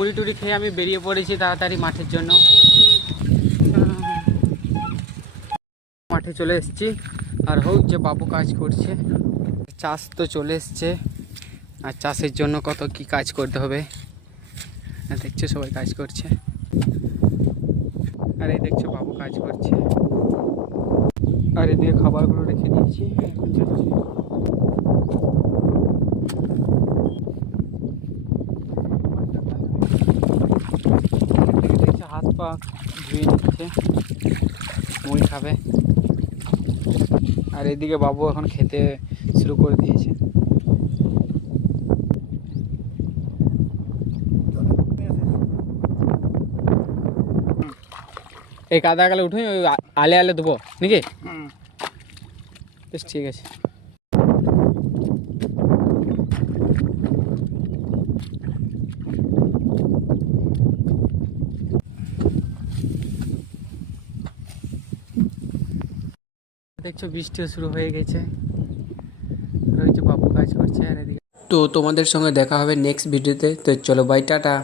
মুড়ি টুড়ি খেয়ে আমি বেরিয়ে পড়েছি তাড়াতাড়ি মাঠের জন্য। মাঠে চলে এসেছি আর হোক যে বাবু কাজ করছে। চাষ তো চলে এসছে আর চাষের জন্য কত কি কাজ করতে হবে দেখছো, সবাই কাজ করছে। আর এই দেখছো বাবু কাজ করছে আর এদিকে খাবারগুলো রেখে দিয়েছি, এখন যাচ্ছি। দেখছো হাত পা ধুয়ে নিচ্ছে, মুড়ি খাবে। আর এদিকে বাবু এখন খেতে শুরু করে দিয়েছে। এই কাদা কালে উঠে ওই আলে আলে দেবো নাকি? বেশ ঠিক আছে। দেখছো বৃষ্টিও শুরু হয়ে গেছে, বাবু কাজ করছে আর এদিকে। তো তোমাদের সঙ্গে দেখা হবে নেক্সট ভিডিওতে। তো চলো বাই, টাটা।